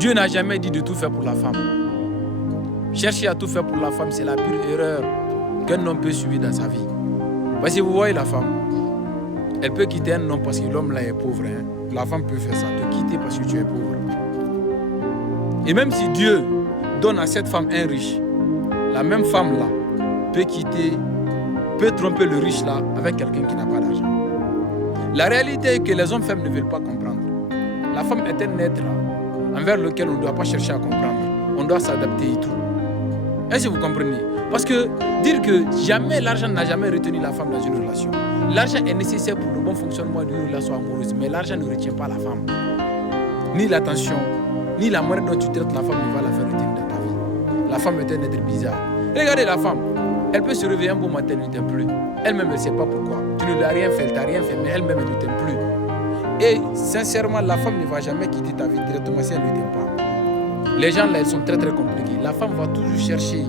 Dieu n'a jamais dit de tout faire pour la femme. Chercher à tout faire pour la femme, c'est la pire erreur qu'un homme peut subir dans sa vie. Parce que vous voyez la femme, elle peut quitter un homme parce que l'homme là est pauvre. Hein. La femme peut faire ça, te quitter parce que tu es pauvre. Et même si Dieu donne à cette femme un riche, la même femme là peut tromper le riche là avec quelqu'un qui n'a pas d'argent. La réalité est que les hommes femmes ne veulent pas comprendre. La femme est un être envers lequel on ne doit pas chercher à comprendre. On doit s'adapter et tout. Est-ce que vous comprenez? Parce que dire que jamais l'argent n'a jamais retenu la femme dans une relation. L'argent est nécessaire pour le bon fonctionnement d'une relation amoureuse, mais l'argent ne retient pas la femme. Ni l'attention, ni la manière dont tu traites la femme ne va la faire retenir dans ta vie. La femme est un être bizarre. Regardez la femme, elle peut se réveiller un beau matin, elle ne t'aime plus. Elle-même, elle ne sait pas pourquoi. Tu ne lui as rien fait, elle t'a rien fait, mais elle-même, elle ne t'aime plus. Et sincèrement, la femme ne va jamais quitter ta vie directement si elle ne t'aime pas. Les gens là, ils sont très très compliqués. La femme va toujours chercher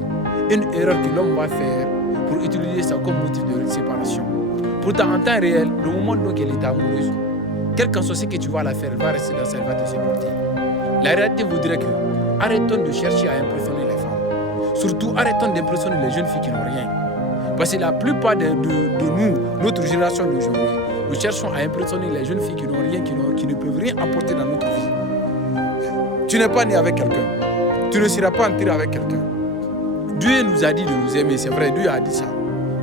une erreur que l'homme va faire pour utiliser ça comme motif de séparation. Pourtant, en temps réel, le moment où elle est amoureuse, quel qu'en soit ce que tu vas la faire, elle va rester dans ça, elle va te supporter. La réalité voudrait que arrêtons de chercher à impressionner les femmes. Surtout, arrêtons d'impressionner les jeunes filles qui n'ont rien. Parce que la plupart de nous, notre génération d'aujourd'hui, nous cherchons à impressionner les jeunes filles qui n'ont rien, qui ne peuvent rien apporter dans notre vie. Tu n'es pas né avec quelqu'un. Tu ne seras pas enterré avec quelqu'un. Dieu nous a dit de nous aimer, c'est vrai, Dieu a dit ça.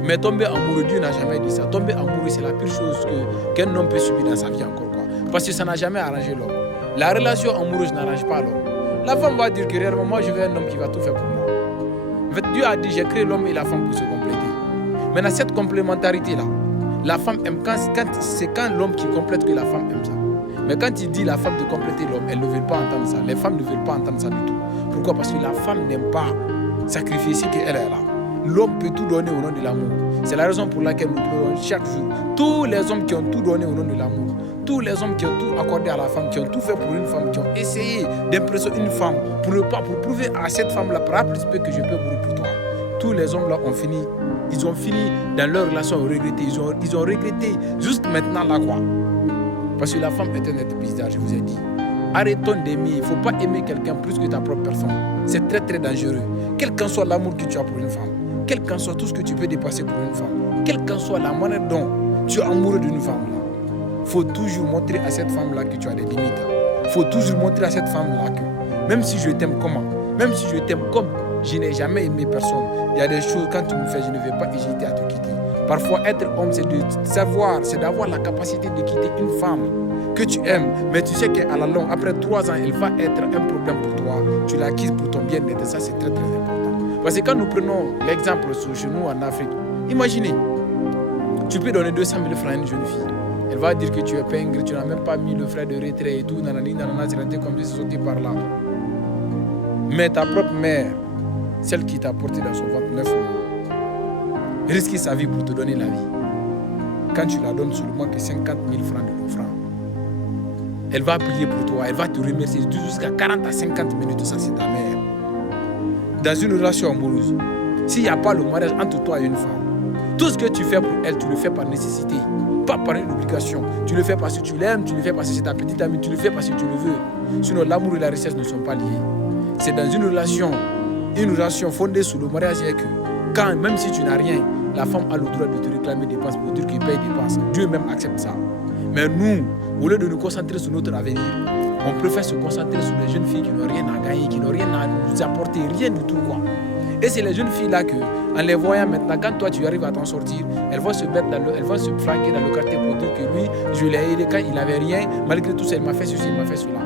Mais tomber amoureux, Dieu n'a jamais dit ça. Tomber amoureux, c'est la pire chose qu'un homme peut subir dans sa vie encore. Parce que ça n'a jamais arrangé l'homme. La relation amoureuse n'arrange pas l'homme. La femme va dire que réellement, moi je veux un homme qui va tout faire pour moi. En fait, Dieu a dit, j'ai créé l'homme et la femme pour se compléter. Maintenant, cette complémentarité-là, la femme aime c'est quand l'homme qui complète que la femme aime ça. Mais quand il dit la femme de compléter l'homme, elle ne veut pas entendre ça. Les femmes ne veulent pas entendre ça du tout. Pourquoi? Parce que la femme n'aime pas sacrifier ce qu'elle est là. L'homme peut tout donner au nom de l'amour. C'est la raison pour laquelle nous pleurons chaque jour. Tous les hommes qui ont tout donné au nom de l'amour, tous les hommes qui ont tout accordé à la femme, qui ont tout fait pour une femme, qui ont essayé d'impressionner une femme pour prouver à cette femme-là, par plus peu que je peux mourir pour toi. Tous les hommes-là ont fini. Ils ont fini dans leur relation à regretter. Ils ont regretté juste maintenant là quoi. Parce que la femme est un être bizarre, je vous ai dit. Arrêtons d'aimer. Il ne faut pas aimer quelqu'un plus que ta propre personne. C'est très très dangereux. Quel qu'en soit l'amour que tu as pour une femme, quel qu'en soit tout ce que tu peux dépasser pour une femme, quelle qu'en soit la manière dont tu es amoureux d'une femme-là, il faut toujours montrer à cette femme-là que tu as des limites. Il faut toujours montrer à cette femme-là que même si je t'aime comment, même si je t'aime comme je n'ai jamais aimé personne, il y a des choses quand tu me fais, je ne vais pas hésiter à te quitter. Parfois, être homme, c'est de savoir, c'est d'avoir la capacité de quitter une femme que tu aimes, mais tu sais qu'à la longue, après 3 ans, elle va être un problème pour toi. Tu la quittes pour ton bien-être, ça c'est très très important. Parce que quand nous prenons l'exemple chez nous en Afrique, imaginez, tu peux donner 200 000 francs à une jeune fille. Elle va dire que tu es pingre, tu n'as même pas mis le frais de retrait et tout, nanani, nanana, c'est rentré comme si sauté par là. Mais ta propre mère, celle qui t'a porté dans son ventre 9 mois, risque sa vie pour te donner la vie. Quand tu la donnes seulement que 50 000 francs de francs, elle va prier pour toi, elle va te remercier jusqu'à 40 à 50 minutes, ça c'est ta mère. Dans une relation amoureuse, s'il n'y a pas le mariage entre toi et une femme, tout ce que tu fais pour elle, tu le fais par nécessité, pas par une obligation. Tu le fais parce que tu l'aimes, tu le fais parce que c'est ta petite amie, tu le fais parce que tu le veux. Sinon, l'amour et la richesse ne sont pas liés. C'est dans une relation fondée sur le mariage que quand, même si tu n'as rien, la femme a le droit de te réclamer des dépenses pour dire qu'il paye des dépenses. Dieu même accepte ça. Mais nous, au lieu de nous concentrer sur notre avenir, on préfère se concentrer sur les jeunes filles qui n'ont rien à gagner, qui n'ont rien à nous apporter, rien du tout quoi. Et c'est les jeunes filles là que, en les voyant maintenant, quand toi tu arrives à t'en sortir, elles vont se flanquer dans le quartier pour dire que lui, je l'ai aidé quand il n'avait rien, malgré tout ça, il m'a fait ceci, il m'a fait cela.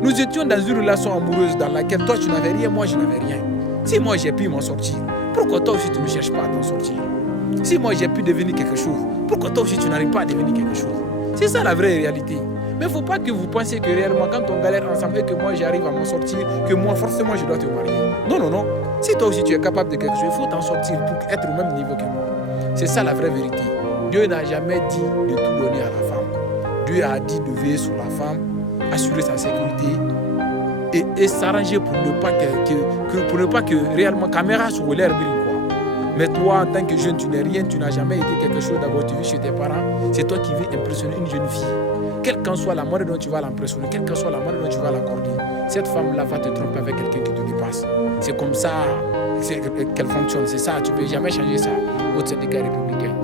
Nous étions dans une relation amoureuse dans laquelle toi tu n'avais rien, moi je n'avais rien. Si moi j'ai pu m'en sortir, pourquoi toi aussi tu ne cherches pas à t'en sortir? Si moi j'ai pu devenir quelque chose, pourquoi toi aussi tu n'arrives pas à devenir quelque chose? C'est ça la vraie réalité. Mais il ne faut pas que vous pensiez que réellement quand on galère ensemble et que moi j'arrive à m'en sortir, que moi forcément je dois te marier. Non, non, non. Si toi aussi tu es capable de quelque chose, il faut t'en sortir pour être au même niveau que moi. C'est ça la vraie vérité. Dieu n'a jamais dit de tout donner à la femme. Dieu a dit de veiller sur la femme, assurer sa sécurité et s'arranger pour ne pas que réellement caméra sur l'air brille quoi. Mais toi en tant que jeune tu n'es rien, tu n'as jamais été quelque chose, d'abord tu vis chez tes parents, c'est toi qui veux impressionner une jeune fille. quelle qu'en soit la manière dont tu vas l'impressionner, quelle qu'en soit la manière dont tu vas l'accorder, cette femme-là va te tromper avec quelqu'un qui te dépasse. C'est comme ça qu'elle fonctionne, c'est ça, tu ne peux jamais changer ça au Sénégal républicain.